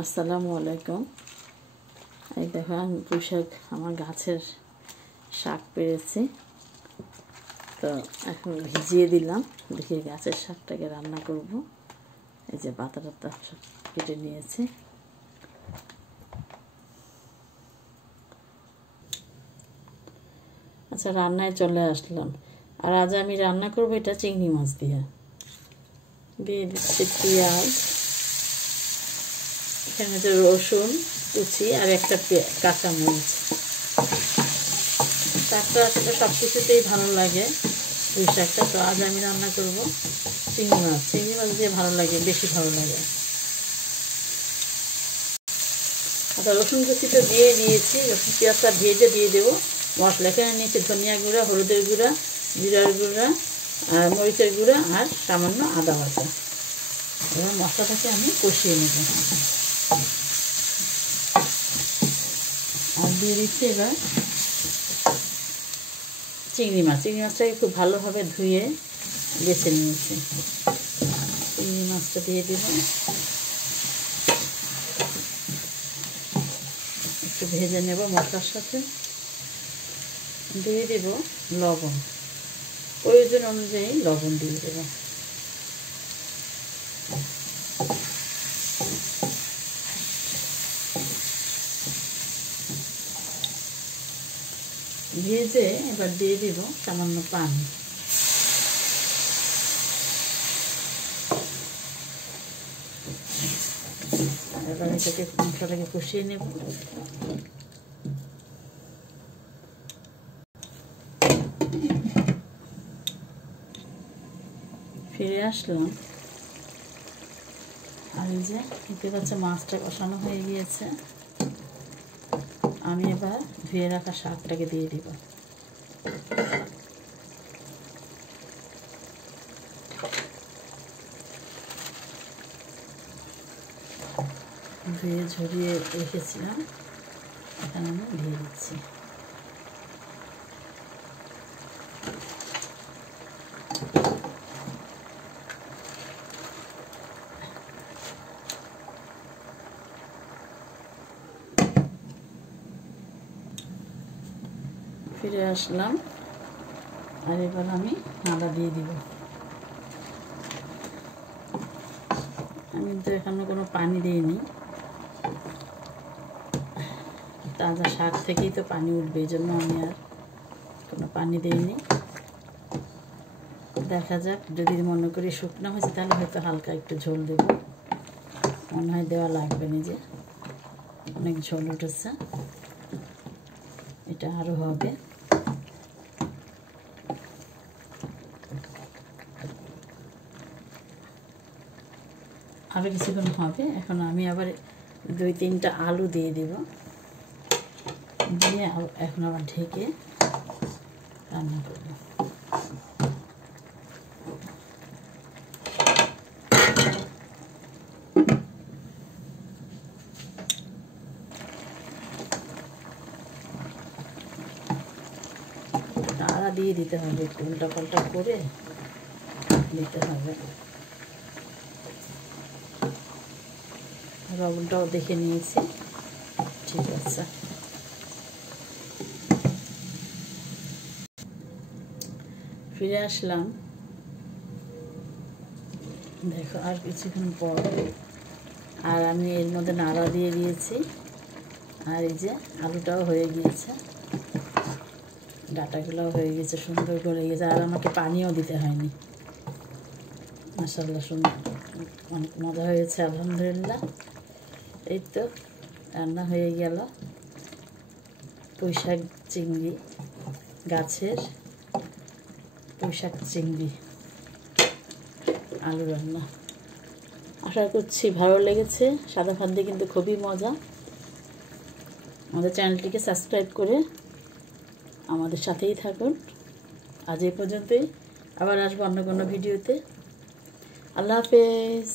আসসালামু আলাইকুম। এই দেখো আমি পুঁই শাক আমার গাছের শাক পেরেছি, তো এখন ভিজিয়ে দিলাম। দেখি গাছের শাকটাকে রান্না করব। এই যে পাতা টাতা সব কেটে নিয়েছি। আচ্ছা, রান্নায় চলে আসলাম। আর আজ আমি রান্না করব এটা চিংড়ি মাছ দিয়ে দিচ্ছি পেঁয়াজ, এখানে তো রসুন কুচি আর একটা কাঁচামরিচ। শাকটা আসলে সব কিছুতেই ভালো লাগে, পুঁই শাকটা। তো আজ আমি রান্না করব চিংড়ি মাছ দিয়ে ভালো লাগে, বেশি ভালো লাগে। আচ্ছা, রসুন কুচি তো দিয়ে দিয়েছি, রসুন পেঁয়াজটা ভেজে দিয়ে দেবো। মশলা এখানে নিয়েছি ধনিয়া গুঁড়া, হলুদের গুঁড়া, জিরার গুঁড়া, আর মরিচের গুঁড়া আর সামান্য আদা বাটা। এবার মশলাটাকে আমি কষিয়ে নেব। আর দিয়ে দিচ্ছি এবার চিংড়ি মাছটাকে খুব ভালোভাবে ধুয়ে বেছে নিয়েছি। চিংড়ি মাছটা দিয়ে দেব, একটু ভেজে নেব মশলার সাথে। দিয়ে দেব লবণ, প্রয়োজন অনুযায়ী লবণ দিয়ে দেব। ভেজে এবার দিয়ে দেব সামান্য পানি। এবার এটাকে মশলাটাকে কষিয়ে নেব। ফিরে আসলাম, আর এই যে দেখতে পাচ্ছি মাছটা কষানো হয়ে গিয়েছে। আমি এবার ধুয়ে রাখা শাকটাকে দিয়ে দিব। ধুয়ে ঝরিয়ে রেখেছিলাম, এখানে আমি দিয়ে দিচ্ছি। ফিরে আসলাম, আর এবার আমি আদা দিয়ে দিব। আমি তো এখানে কোনো পানি দিইনি, তাজা শাক থেকেই তো পানি উঠবে, এই জন্য আমি আর কোনো পানি দিইনি। দেখা যাক, যদি মনে করি শুকনো হয়েছে তাহলে হয়তো হালকা একটু ঝোল দেব। মনে হয় দেওয়া লাগবে না, যে অনেক ঝোল উঠেছে, এটা আরও হবে। আরও কিছুক্ষণ হবে। এখন আমি আবার 2-3টা আলু দিয়ে দেব, দিয়ে এখন আবার ঢেকে রান্না করব। আদা দিয়ে দিতে হবে, একটু উল্টা পাল্টা করে দিতে হবে। লবণটাও দেখে নিয়েছি, ঠিক আছে। ফিরে আসলাম, দেখো আর কিছুক্ষণ পর, আর আমি এর মধ্যে নাড়া দিয়ে দিয়েছি। আর এই যে আলুটাও হয়ে গিয়েছে, ডাটাগুলোও হয়ে গেছে, সুন্দর করে গেছে। আর আমাকে পানিও দিতে হয়নি। মাশাআল্লাহ, সুন্দর, অনেক মজা হয়েছে, আলহামদুলিল্লাহ। এই তো রান্না হয়ে গেল পুঁই শাক চিংড়ি, গাছের পুঁই শাক চিংড়ি আলু রান্না। আশা করছি ভালো লেগেছে। সাদা ভাত দিয়ে কিন্তু খুবই মজা। আমাদের চ্যানেলটিকে সাবস্ক্রাইব করে আমাদের সাথেই থাকুন। আজ এই পর্যন্তই, আবার আসবো অন্য কোনো ভিডিওতে। আল্লাহ হাফেজ।